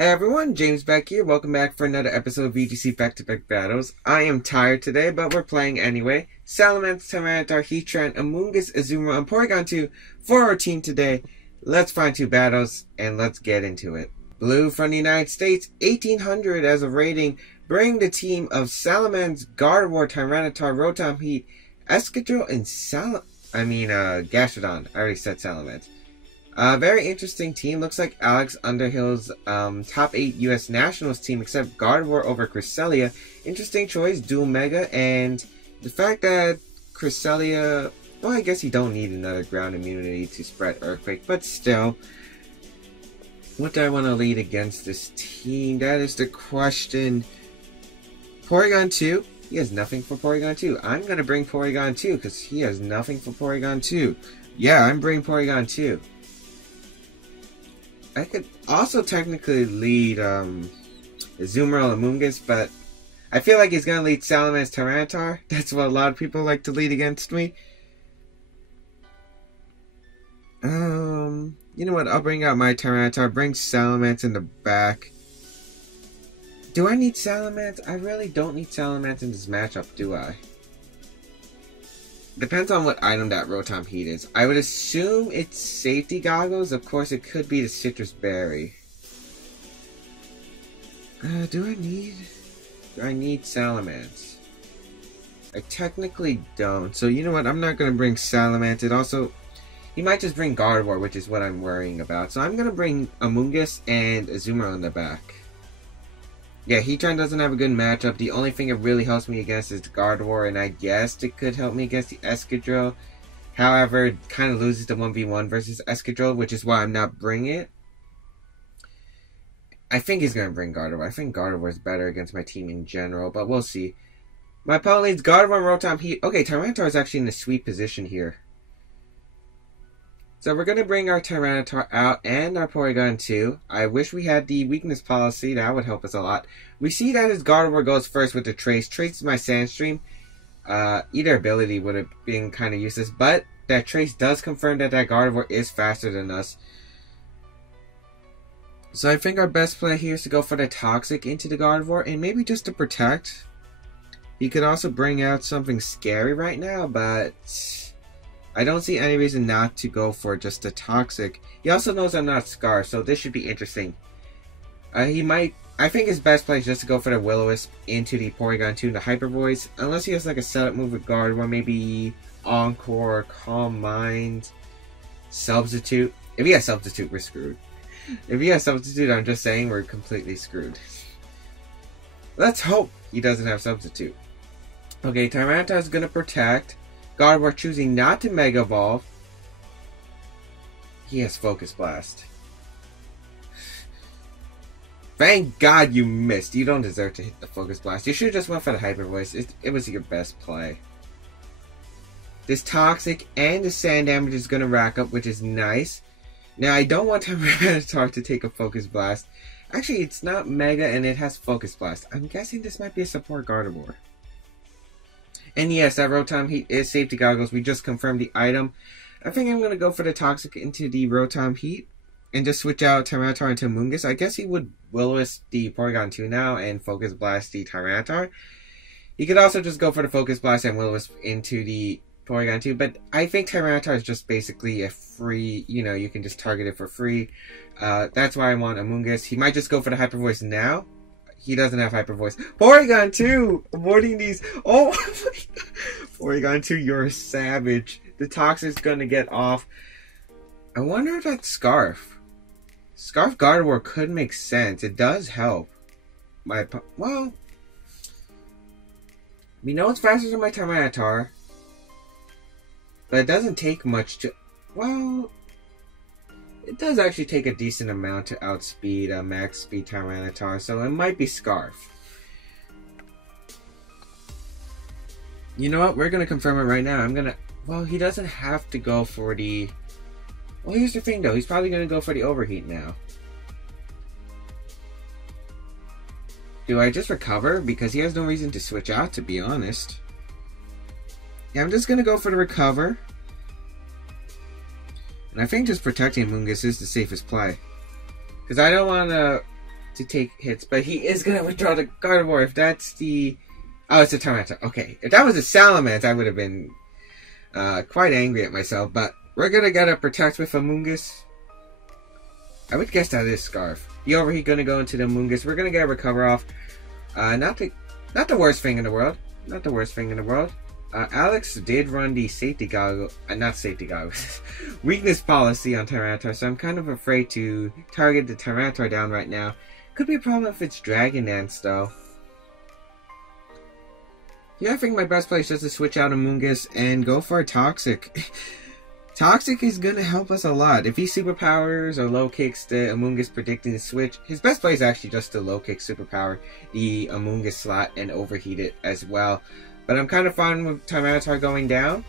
Hey everyone, James Baek here. Welcome back for another episode of VGC back-to-back battles. I am tired today, but we're playing anyway. Salamence, Tyranitar, Heatran, Amoonguss, Azumarill, and Porygon 2 for our team today. Let's find two battles, and let's get into it. Blue from the United States, 1800 as a rating. Bring the team of Salamence, Gardevoir, Tyranitar, Rotom Heat, Escadrille, and Gastrodon. I already said Salamence. Very interesting team. Looks like Alex Underhill's top 8 U.S. Nationals team, except Gardevoir over Cresselia. Interesting choice, dual mega, and the fact that Cresselia, well, I guess you don't need another ground immunity to spread Earthquake, but still, what do I want to lead against this team? That is the question. Porygon 2, he has nothing for Porygon 2. I'm going to bring Porygon 2 because he has nothing for Porygon 2. Yeah, I'm bringing Porygon 2. I could also technically lead Azumarill and Amoonguss, but I feel like he's going to lead Salamence Tyranitar. That's what a lot of people like to lead against me. You know what? I'll bring out my Tyranitar, bring Salamence in the back. Do I need Salamence? I really don't need Salamence in this matchup, do I? Depends on what item that Rotom Heat is. I would assume it's safety goggles. Of course, it could be the citrus berry. Do I need Salamence? I technically don't. So you know what? I'm not going to bring Salamence. It also, he might just bring Gardevoir, which is what I'm worrying about. So I'm going to bring Amoonguss and Azumarill in the back. Yeah, Heatran doesn't have a good matchup. The only thing it really helps me against is the Gardevoir, and I guess it could help me against the Escadrille. However, it kind of loses the 1v1 versus Escadrille, which is why I'm not bringing it. I think he's going to bring Gardevoir. I think Gardevoir is better against my team in general, but we'll see. My opponent leads Gardevoir and Rotom Heat. Okay, Tyranitar is actually in a sweet position here. So we're going to bring our Tyranitar out and our Porygon 2. I wish we had the weakness policy. That would help us a lot. We see that his Gardevoir goes first with the Trace. Trace is my Sandstream. Either ability would have been kind of useless. But that Trace does confirm that that Gardevoir is faster than us. So I think our best play here is to go for the Toxic into the Gardevoir. And maybe just to protect. He could also bring out something scary right now. But I don't see any reason not to go for just a Toxic. He also knows I'm not Scarf, so this should be interesting. I think his best play is just to go for the Will-O-Wisp into the Porygon 2 and the Hyper Voice. Unless he has like a setup move with Gardevoir, maybe Encore, Calm Mind, Substitute. If he has Substitute, we're screwed. If he has Substitute, I'm just saying we're completely screwed. Let's hope he doesn't have Substitute. Okay, Tyranitar is going to protect. Gardevoir choosing not to Mega Evolve. He has Focus Blast. Thank God you missed. You don't deserve to hit the Focus Blast. You should have just went for the Hyper Voice. It was your best play. This Toxic and the Sand damage is going to rack up, which is nice. Now, I don't want Tyranitar to take a Focus Blast. Actually, it's not Mega and it has Focus Blast. I'm guessing this might be a support Gardevoir. And yes, that Rotom Heat is safety goggles. We just confirmed the item. I think I'm going to go for the Toxic into the Rotom Heat. And just switch out Tyranitar into Amoonguss. I guess he would Will-O-Wisp the Porygon 2 now and Focus Blast the Tyranitar. He could also just go for the Focus Blast and Will-O-Wisp into the Porygon 2. But I think Tyranitar is just basically a free, you can just target it for free. That's why I want Amoonguss. He might just go for the Hyper Voice now. He doesn't have Hyper Voice. Porygon 2! Avoiding these. Oh my God. Porygon 2, you're a savage. The Toxic's gonna get off. I wonder if that's Scarf. Scarf Gardevoir could make sense. It does help. Well, we know it's faster than my Tyranitar. But it doesn't take much to... Well, it does actually take a decent amount to outspeed a max speed Tyranitar, so it might be Scarf. You know what? We're going to confirm it right now. Well, he doesn't have to go for the... Well, here's the thing, though. He's probably going to go for the Overheat now. Do I just recover? Because he has no reason to switch out, to be honest. Yeah, I'm just going to go for the Recover. And I think just protecting Amoonguss is the safest play. Because I don't want to to take hits, but he is gonna withdraw the Gardevoir. If that's the... Oh, it's a Tyranitar. Okay. If that was a Salamence, I would have been quite angry at myself, but we're gonna get a Protect with Amoonguss. I would guess that is Scarf. The Overheat gonna go into the Amoonguss. We're gonna get a Recover off. Not the worst thing in the world. Not the worst thing in the world. Alex did run the safety goggle, not safety goggles, weakness policy on Tyranitar, so I'm kind of afraid to target the Tyranitar down right now. Could be a problem if it's Dragon Dance, though. Yeah, I think my best play is just to switch out Amoonguss and go for a Toxic. Toxic is going to help us a lot. If he superpowers or low kicks the Amoonguss predicting the switch, his best play is actually just to low kick superpower the Amoonguss slot and overheat it as well. But I'm kind of fine with Tyranitar going down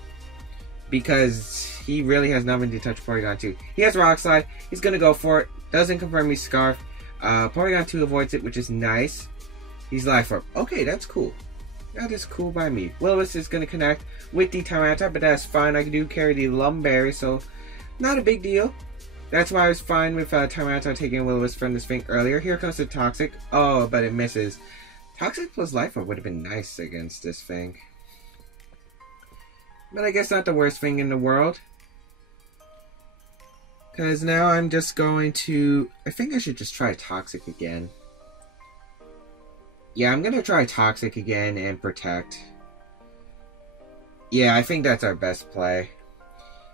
because he really has nothing to touch Porygon 2. He has Rock Slide. He's going to go for it. Doesn't confirm he's Scarf. Porygon 2 avoids it, which is nice. He's Life Orb. Okay, that's cool. That is cool by me. Willis is going to connect with the Tyranitar, but that's fine. I do carry the Lumberry, so not a big deal. That's why I was fine with Tyranitar taking Willis from this thing earlier. Here comes the Toxic. Oh, but it misses. Toxic plus Life Orb would have been nice against this thing. But I guess not the worst thing in the world. Because now I'm just going to... I think I should just try Toxic again. Yeah, I'm going to try Toxic again and Protect. Yeah, I think that's our best play.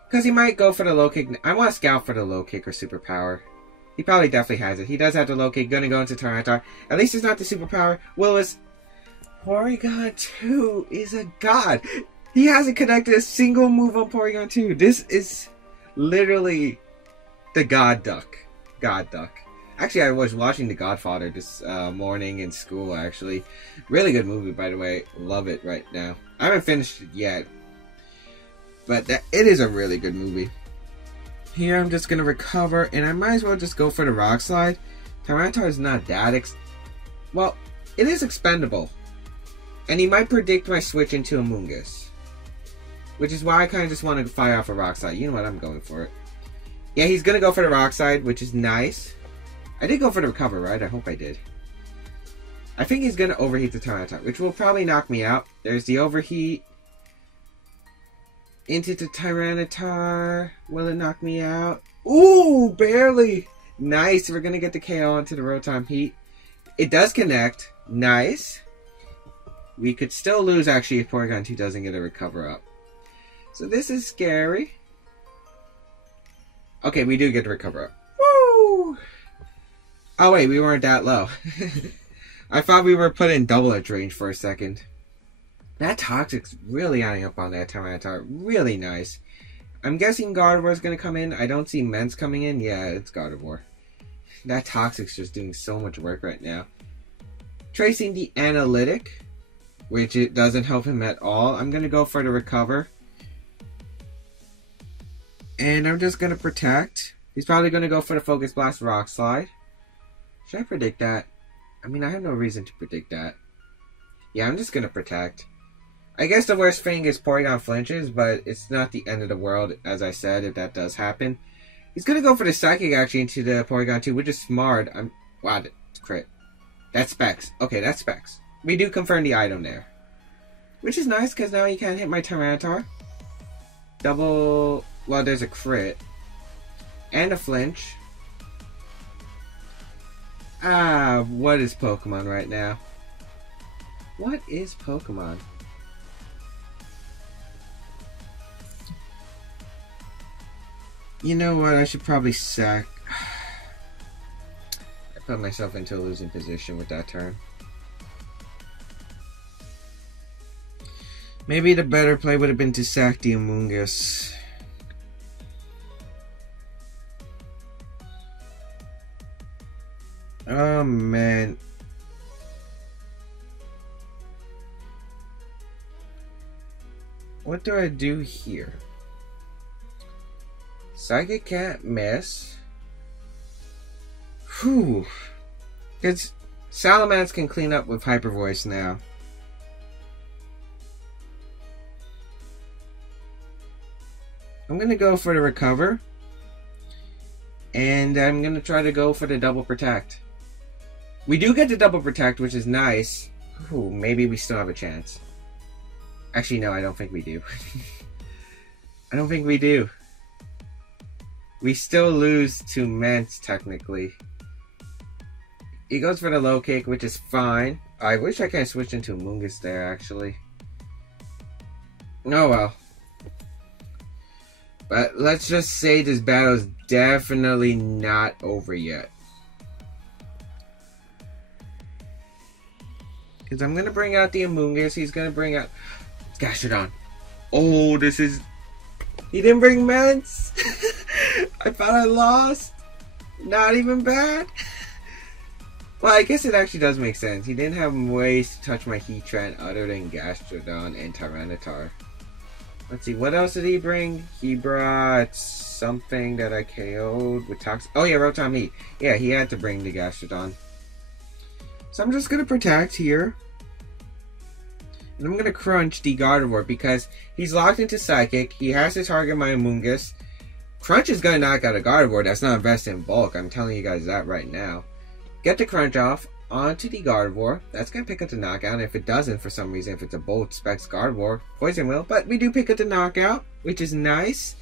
Because he might go for the low kick. I want to scout for the low kick or superpower. He probably definitely has it. He does have the low kick. Gonna go into Tyranitar. At least it's not the superpower. Willis. Porygon 2 is a god. He hasn't connected a single move on Porygon 2. This is literally the God Duck. God Duck. Actually, I was watching The Godfather this morning in school, actually. Really good movie, by the way. Love it right now. I haven't finished it yet. But it is a really good movie. Here, I'm just going to recover, and I might as well just go for the Rock Slide. Tyranitar is not that well, it is expendable. And he might predict my switch into Amoonguss. Which is why I kind of just want to fire off a Rock Slide. You know what, I'm going for it. Yeah, he's going to go for the Rock Slide, which is nice. I did go for the Recover, right? I hope I did. I think he's going to overheat the Tyranitar, which will probably knock me out. There's the overheat. Into the Tyranitar. Will it knock me out? Ooh, barely. Nice. We're going to get the KO onto the Rotom Heat. It does connect. Nice. We could still lose, actually, if Porygon 2 doesn't get a Recover up. So this is scary. Okay, we do get the Recover up. Woo! Oh, wait, we weren't that low. I thought we were put in double edge range for a second. That Toxic's really adding up on that Tyranitar. Really nice. I'm guessing Gardevoir's going to come in. I don't see Mence coming in. Yeah, it's Gardevoir. That Toxic's just doing so much work right now. Tracing the Analytic, which it doesn't help him at all. I'm going to go for the Recover. And I'm just going to Protect. He's probably going to go for the Focus Blast Rock Slide. Should I predict that? I mean, I have no reason to predict that. Yeah, I'm just going to Protect. I guess the worst thing is Porygon flinches, but it's not the end of the world, as I said, if that does happen. He's going to go for the Psychic, actually, into the Porygon 2, which is smart. Wow, that's crit. That's Specs. Okay, that's Specs. We do confirm the item there. Which is nice, because now he can't hit my Tyranitar. Double... Well, there's a crit. And a flinch. Ah, what is Pokemon right now? What is Pokemon? You know what? I should probably sack. I put myself into a losing position with that turn. Maybe the better play would have been to sack the Amoonguss. Oh man. What do I do here? Psychic can't miss. Whew. Because Salamence can clean up with Hyper Voice now. I'm going to go for the Recover. And I'm going to try to go for the double Protect. We do get the double protect, which is nice. Ooh, maybe we still have a chance. Actually, no, I don't think we do. I don't think we do. We still lose to Mance, technically. He goes for the low kick, which is fine. I wish I could have switched into Mungus there, actually. Oh well. But let's just say this battle is definitely not over yet. Because I'm going to bring out the Amoonguss. He's going to bring out Gastrodon. Oh, this is... He didn't bring Mance. I thought I lost. Not even bad. Well, I guess it actually does make sense. He didn't have ways to touch my Heatran other than Gastrodon and Tyranitar. Let's see, what else did he bring? He brought something that I KO'd with Toxic. Oh yeah, Rotom Heat. Yeah, he had to bring the Gastrodon. So I'm just going to protect here. And I'm going to crunch the Gardevoir because he's locked into Psychic. He has to target my Amoonguss. Crunch is going to knock out a Gardevoir that's not invested in bulk. I'm telling you guys that right now. Get the Crunch off onto the Gardevoir. That's going to pick up the knockout. And if it doesn't, for some reason, if it's a Bolt Specs Gardevoir, Poison will. But we do pick up the knockout, which is nice.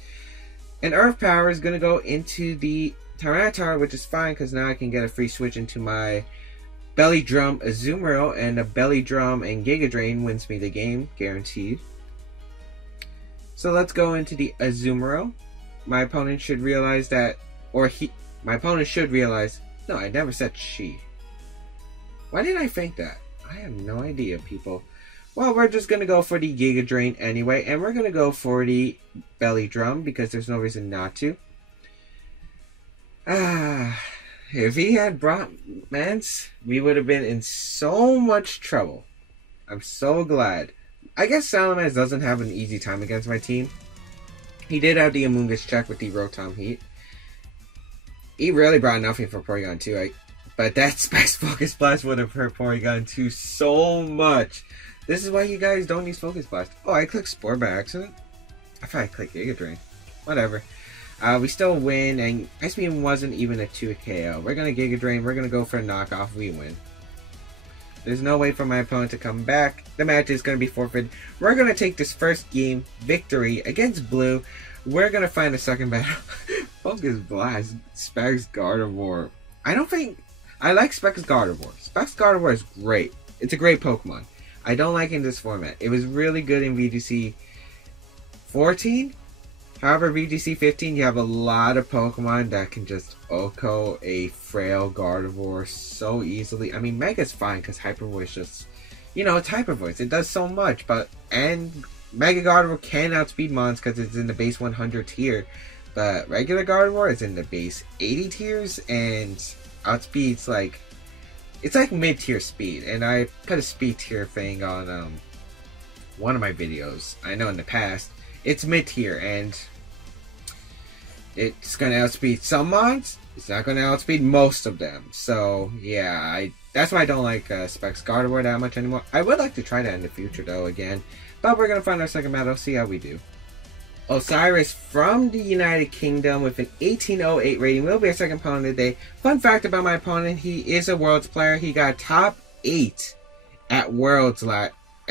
And Earth Power is going to go into the Tyranitar, which is fine because now I can get a free switch into my Belly Drum Azumarill, and a Belly Drum and Giga Drain wins me the game, guaranteed. So let's go into the Azumarill. My opponent should realize that, my opponent should realize, no, I never said she. Why did I think that? I have no idea, people. Well, we're just going to go for the Giga Drain anyway, and we're going to go for the Belly Drum because there's no reason not to. If he had brought Mance, we would have been in so much trouble. I'm so glad. I guess Salamence doesn't have an easy time against my team. He did have the Amoonguss check with the Rotom Heat. He really brought nothing for Porygon 2. But that Specs Focus Blast would have hurt Porygon 2 so much. This is why you guys don't use Focus Blast. Oh, I clicked Spore by accident? I thought I clicked Giga Drain. Whatever. We still win, and Ice Beam wasn't even a 2 KO. We're going to Giga Drain, we're going to go for a knockoff, we win. There's no way for my opponent to come back. The match is going to be forfeited. We're going to take this first game victory against Blue. We're going to find a second battle. Focus Blast, Specs Gardevoir. I like Specs Gardevoir. Specs Gardevoir is great. It's a great Pokemon. I don't like it in this format. It was really good in VGC 14. However, VGC 15, you have a lot of Pokemon that can just OHKO a frail Gardevoir so easily. I mean, Mega's fine because Hyper Voice just, it's Hyper Voice. It does so much, and Mega Gardevoir can outspeed Mons because it's in the base 100 tier. But regular Gardevoir is in the base 80 tiers and outspeeds it's like mid-tier speed. And I put a speed tier thing on one of my videos. I know in the past. It's mid-tier, and it's going to outspeed some mods. It's not going to outspeed most of them. So, yeah, that's why I don't like Specs Gardevoir that much anymore. I would like to try that in the future, though, again. But we're going to find our second battle, see how we do. Osiris from the United Kingdom with an 1808 rating will be our second opponent today. Fun fact about my opponent, he is a Worlds player. He got top 8 at Worlds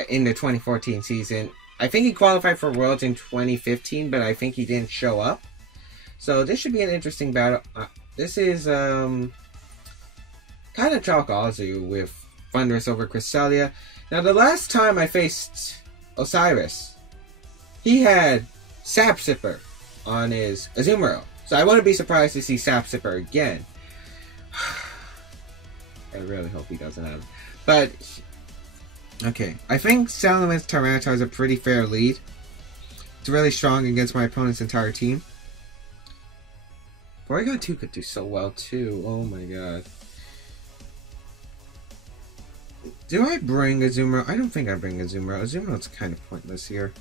in the 2014 season. I think he qualified for Worlds in 2015, but I think he didn't show up. So this should be an interesting battle. This is kind of Chalkology with Thundurus over Cresselia. Now the last time I faced Osiris, he had Sap Sipper on his Azumarill. So I wouldn't be surprised to see Sap Sipper again. I really hope he doesn't have it. But okay, I think Salamence Tyranitar is a pretty fair lead. It's really strong against my opponent's entire team. Porygon 2 could do so well too. Oh my god. Do I bring Azumarill? I don't think I bring Azumarill. Azumarill's kind of pointless here.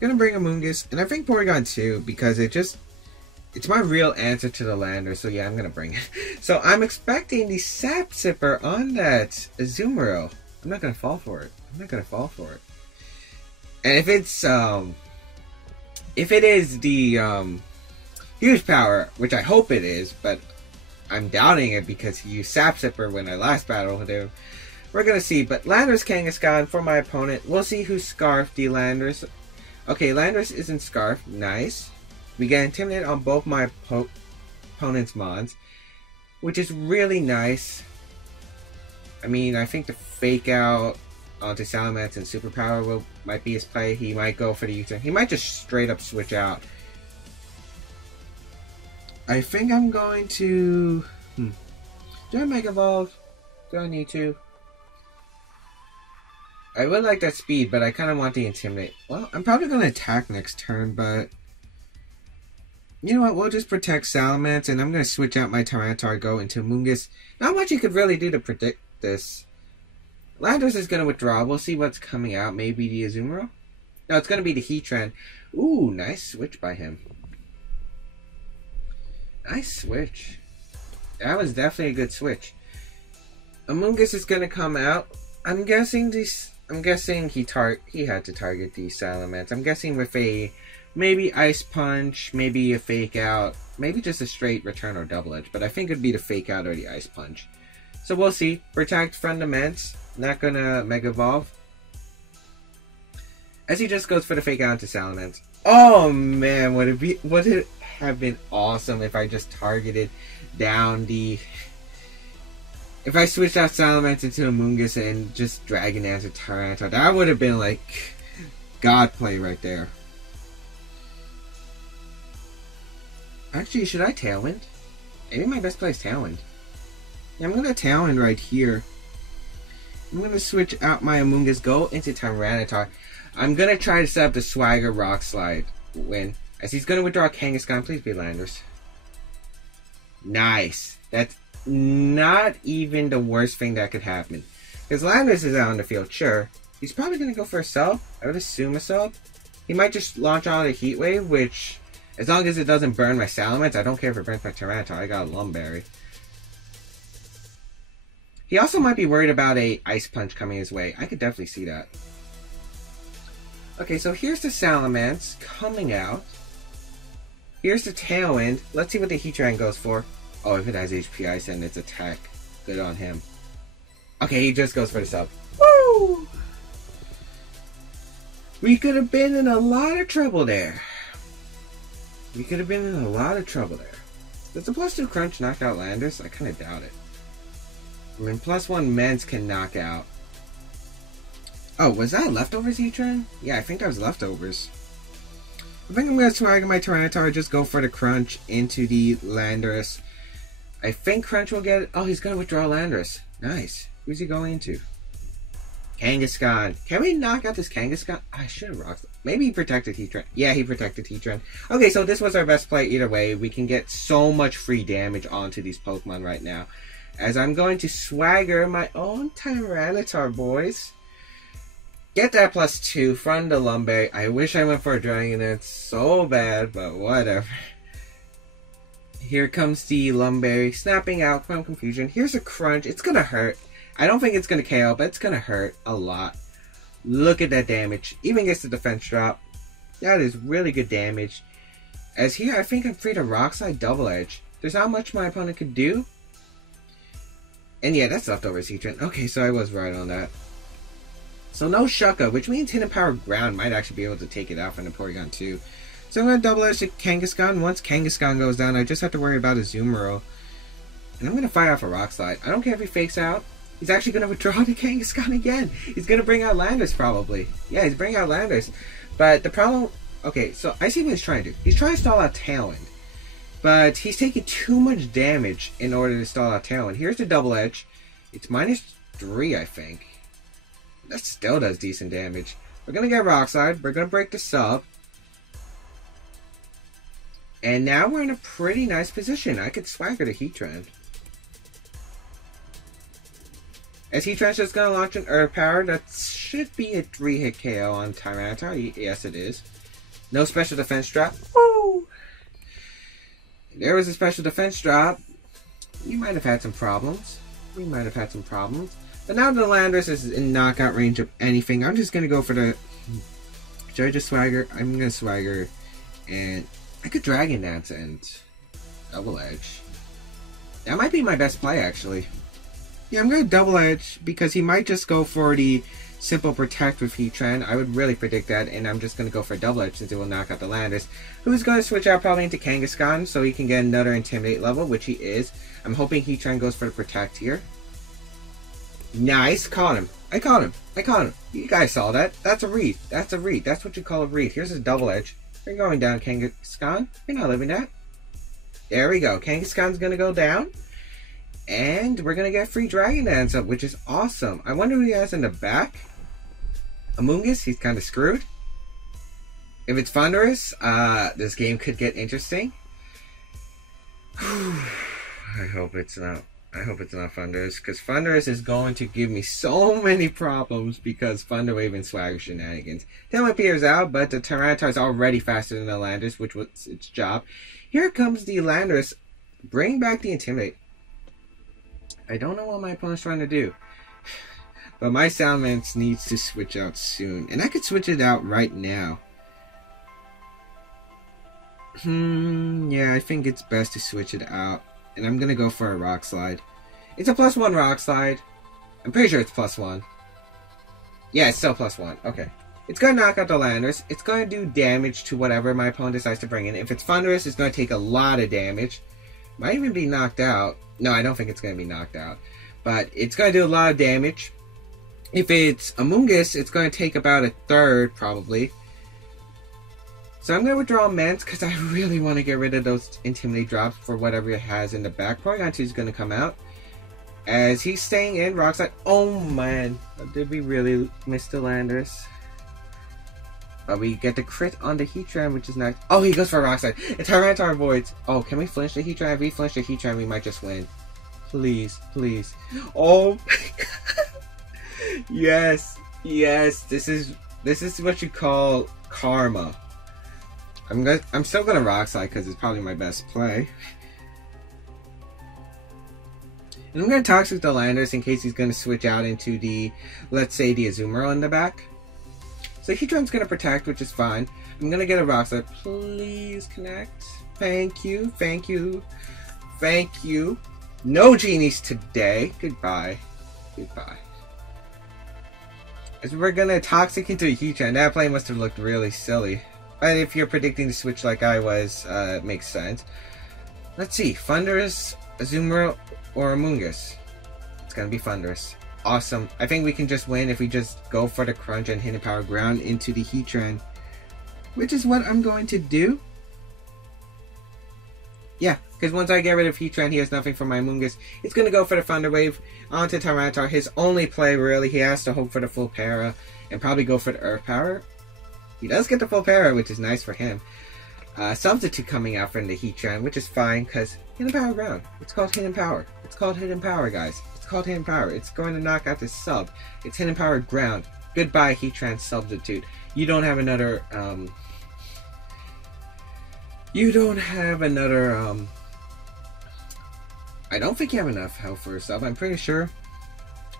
I'm gonna bring a Amoonguss, and I think Porygon 2 because it's my real answer to the lander, so yeah, I'm gonna bring it. So I'm expecting the Sap Sipper on that Azumarill. I'm not gonna fall for it. I'm not gonna fall for it. And if it is the huge power, which I hope it is, but I'm doubting it because he used Sap Sipper when I last battled with him. We're gonna see, but Landorus Kangaskhan for my opponent. We'll see who Scarfed the Landorus. Okay, Landorus isn't Scarfed. Nice. We get Intimidate on both my opponent's mons, which is really nice. I mean, I think the Fake Out onto Salamence and Superpower might be his play. He might go for the U-turn. He might just straight up switch out. I think I'm going to... Do I Mega Evolve? Do I need to? I would like that speed, but I kind of want the Intimidate. Well, I'm probably going to attack next turn, but... You know what? We'll just protect Salamence, and I'm going to switch out my Tyranitar, go into Mungus. Not much you could really do to predict this. Landorus is going to withdraw. We'll see what's coming out. Maybe the Azumarill? No, it's going to be the Heatran. Ooh, nice switch by him. Nice switch. That was definitely a good switch. Amoonguss is going to come out. I'm guessing he had to target the Salamence. I'm guessing with a maybe Ice Punch, maybe a Fake Out, maybe just a straight Return or Double Edge. But I think it'd be the Fake Out or the Ice Punch. So we'll see. Protect from the Mence. Not gonna Mega Evolve. As he just goes for the Fake Out into Salamence. Oh man, would it have been awesome if I just targeted down the... If I switched out Salamence into Amoonguss and just Dragon Dance or Tyranitar. That would have been like God play right there. Actually, should I Tailwind? Maybe my best play is Tailwind. Yeah, I'm gonna Tailwind right here. I'm gonna switch out my Amoonguss, go into Tyranitar. I'm gonna try to set up the Swagger Rock Slide win. As he's gonna withdraw Kangaskhan, please be Landorus. Nice. That's not even the worst thing that could happen. Because Landorus is out on the field, sure. He's probably gonna go for a sub. I would assume a sub. He might just launch on a Heat Wave, which, as long as it doesn't burn my Salamence, I don't care if it burns my Tyranitar. I got a Lumberry. He also might be worried about a Ice Punch coming his way. I could definitely see that. Okay, so here's the Salamence coming out. Here's the Tailwind. Let's see what the Heatran goes for. Oh, if it has HP Ice and its attack. Good on him. Okay, he just goes for the sub. Woo! We could have been in a lot of trouble there. We could have been in a lot of trouble there. Does the +2 Crunch knock out Landorus? I kind of doubt it. I mean, +1 Mence can knock out. Oh, was that Leftovers Heatran? Yeah, I think that was Leftovers. I think I'm going to swagger my Tyranitar, just go for the Crunch into the Landorus. I think Crunch will get it. Oh, he's going to withdraw Landorus. Nice. Who's he going into? Kangaskhan. Can we knock out this Kangaskhan? I should have rocked. Maybe he protected Heatran. Yeah, he protected Heatran. Okay, so this was our best play either way. We can get so much free damage onto these Pokemon right now. As I'm going to swagger my own Tyranitar, boys. Get that +2 from the Lumberry. I wish I went for a Dragon Dance so bad, but whatever. Here comes the Lumberry snapping out from confusion. Here's a Crunch. It's gonna hurt. I don't think it's gonna KO, but it's gonna hurt a lot. Look at that damage. Even gets the defense drop. That is really good damage. As here, I think I'm free to Rock Slide Double Edge. There's not much my opponent could do. And yeah, that's Leftovers Heatran. Okay, so I was right on that. So no Shucka, which means Hidden Power Ground might actually be able to take it out from the Porygon 2. So I'm going to Double Edge to Kangaskhan. Once Kangaskhan goes down, I just have to worry about Azumarill. And I'm going to fire off a Rock Slide. I don't care if he fakes out. He's actually going to withdraw to Kangaskhan again. He's going to bring out Landorus probably. Yeah, he's bringing out Landorus. But the problem... Okay, so I see what he's trying to do. He's trying to stall out Tailwind. But he's taking too much damage in order to stall out Tailwind. Here's the Double Edge. It's -3, I think. That still does decent damage. We're going to get Rock Slide. We're going to break the sub. And now we're in a pretty nice position. I could swagger the Heatran. As Heatran's just going to launch an Earth Power, that should be a 3-hit KO on Tyranitar. Yes, it is. No special defense drop. Woo! There was a special defense drop. We might have had some problems. But now the Landorus is in knockout range of anything. I'm just going to go for the... Should I just swagger? I'm going to swagger. And I could Dragon Dance and Double Edge. That might be my best play, actually. Yeah, I'm going to double edge because he might just go for the simple protect with Heatran. I would really predict that, and I'm just going to go for a double edge since it will knock out the Landorus, who's going to switch out probably into Kangaskhan so he can get another Intimidate level, which he is. I'm hoping Heatran goes for the protect here. Nice, caught him. I caught him. I caught him. You guys saw that. That's a read. That's a read. That's what you call a read. Here's his double edge. You're going down, Kangaskhan. You're not living that. There we go. Kangaskhan's going to go down. And we're going to get free Dragon Dance up, which is awesome. I wonder who he has in the back. Amoonguss, he's kind of screwed. If it's Thundurus, this game could get interesting. I hope it's not. I hope it's not Thundurus, because Thundurus is going to give me so many problems because Thunder Wave and Swagger shenanigans. Telepeer's out, but the Tyranitar is already faster than the Landorus, which was its job. Here comes the Landorus. Bring back the Intimidate. I don't know what my opponent's trying to do. But my Salamence needs to switch out soon. And I could switch it out right now. Yeah, I think it's best to switch it out. And I'm going to go for a Rock Slide. It's a +1 Rock Slide. I'm pretty sure it's +1. Yeah, it's still +1. Okay. It's going to knock out the Landorus. It's going to do damage to whatever my opponent decides to bring in. If it's Thundurus, it's going to take a lot of damage. Might even be knocked out. No, I don't think it's going to be knocked out. But it's going to do a lot of damage. If it's Amoonguss, it's going to take about a third, probably. So I'm going to withdraw Mance because I really want to get rid of those Intimidate drops for whatever it has in the back. Porygon 2 is going to come out. As he's staying in, Rock Slide. Oh man, did we really miss the Landorus? But we get the crit on the Heatran, which is nice. Oh, he goes for a Rock Slide. It's Tyranitar avoids. Oh, can we flinch the Heatran? If we flinch the Heatran, we might just win. Please, please. Oh my god. Yes, yes. This is what you call karma. I'm still gonna Rock Slide because it's probably my best play. And I'm gonna Toxic the Landorus in case he's gonna switch out into the, let's say, the Azumarill in the back. So Heatran's gonna protect, which is fine. I'm gonna get a Rock Slide. Please connect. Thank you, thank you, thank you. No genies today. Goodbye. Goodbye. As we're gonna Toxic into a Heatran. That play must have looked really silly. But if you're predicting the switch like I was, it makes sense. Let's see. Thundurus, Azumarill, or Amoonguss. It's gonna be Thundurus. Awesome. I think we can just win if we just go for the Crunch and Hidden Power Ground into the Heatran. Which is what I'm going to do. Yeah, because once I get rid of Heatran, he has nothing for my Amoonguss. It's going to go for the Thunder Wave onto Tyranitar. His only play, really. He has to hope for the full para and probably go for the Earth Power. He does get the full para, which is nice for him. Substitute coming out from the Heatran, which is fine because Hidden Power Ground. It's called Hidden Power. It's called Hidden Power, guys. It's called Hidden Power. It's going to knock out this sub. It's Hidden Power Ground. Goodbye, Heatran Substitute. You don't have another, I don't think you have enough health for a sub, I'm pretty sure.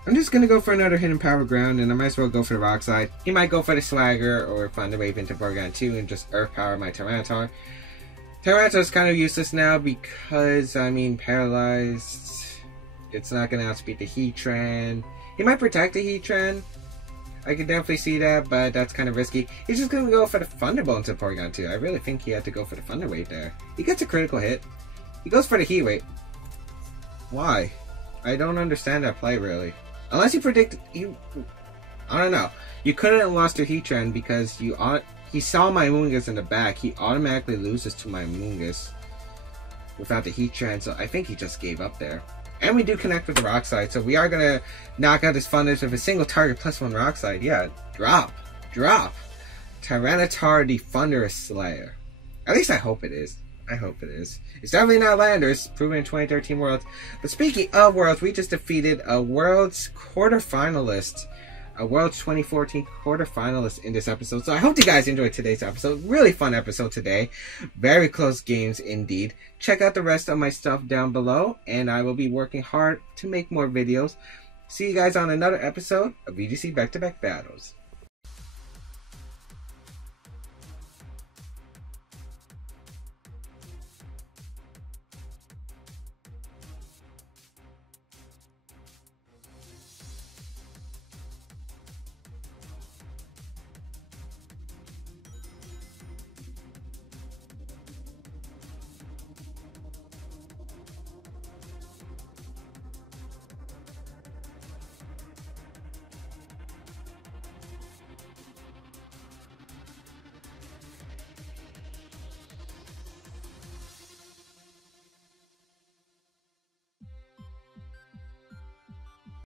I'm just going to go for another Hidden Power Ground, and I might as well go for the Rock Slide. He might go for the Swagger or Thunder Wave into Porygon 2 and just Earth Power my Tyranitar. Tyranitar is kind of useless now because, I mean, paralyzed. It's not going to outspeed the Heatran. He might protect the Heatran. I could definitely see that, but that's kind of risky. He's just going to go for the Thunderbolt into Porygon 2. I really think he had to go for the Thunder Wave there. He gets a critical hit. He goes for the Heat Wave. Why? I don't understand that play, really. Unless you predict... I don't know. You couldn't have lost your Heatran because he saw my Amoonguss in the back. He automatically loses to my Amoonguss without the Heatran, so I think he just gave up there. And we do connect with the Rock Slide, so we are going to knock out this Thundurus with a single target +1 Rock Slide. Yeah, drop. Tyranitar the Thundurus Slayer. At least I hope it is. I hope it is. It's definitely not Landorus, proven in 2013 Worlds. But speaking of Worlds, we just defeated a Worlds quarterfinalist. A Worlds 2014 quarterfinalist in this episode. So I hope you guys enjoyed today's episode. Really fun episode today. Very close games indeed. Check out the rest of my stuff down below. And I will be working hard to make more videos. See you guys on another episode of VGC Back-to-Back Battles.